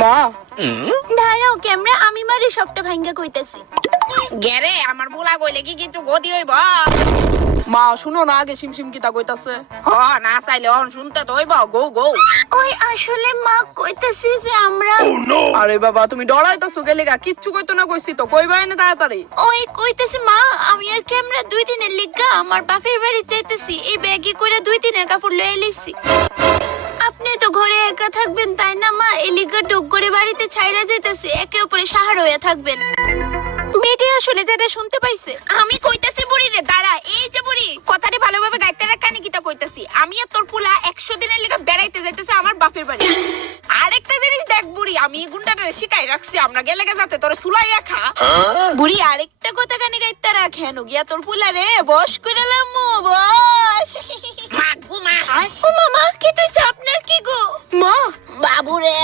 মা দাঁড়াও ক্যামেরা, আমি মারি সবটা ভাঙ্গা কইতাছি। গেরে আমার বুলা কইলে কি কিছু গতি হইব? মা শুনো না, আগে সিমসিম কিতা কইতাছে। হ না চাইলে অন শুনতে তো হইব। গো গো। ওই আসলে মা কইতাছি যে আমরা আরে বাবা তুমি ডরাইতাছো গেলিগা, কিচ্ছু কইতো না কইছি তো, কইবাই না তাড়াতাড়ি। ওই কইতাছি মা, আমি আর ক্যামেরা 2 দিনের লিগা আমার বাপের বাড়ি যাইতাছি। এই ব্যাগে করে 2 দিনের কাপড় লয়ে লইছি। আপনি তো ঘরে একা থাকবেন তাই না মা? এই লিগা ডুব করে বাড়িতে ছাইরা যাইতাছি, একে অপরে সাহারা হয়ে থাকবেন। বেটি আসলে যেটা শুনতে পাইছে। আমি কইতাছি বুড়ি রে, দাঁড়া। এই যে বুড়ি, কথাটি ভালোভাবে গাইতে রাখ, কানে কিটা কইতাছি। আমি আর তোর পুলা 100 দিনের লিগা বেড়াইতে যাইতেছে আমার বাপের বাড়ি। আরেকটা জিনিস দেখ বুড়ি, আমি এই গুন্ডাটারে শিখাই রাখছি, আমরা গেলে যাতে তোরে সুলাইয়া খা। বুড়ি আরেকটা কথা কানে গাইতে রাখ, হেন গিয়া তোর পুলা রে বস করে লামু বস। মা গো মা। ও মামা কি তুইছে? আপনার কি গো? মা বাবুরে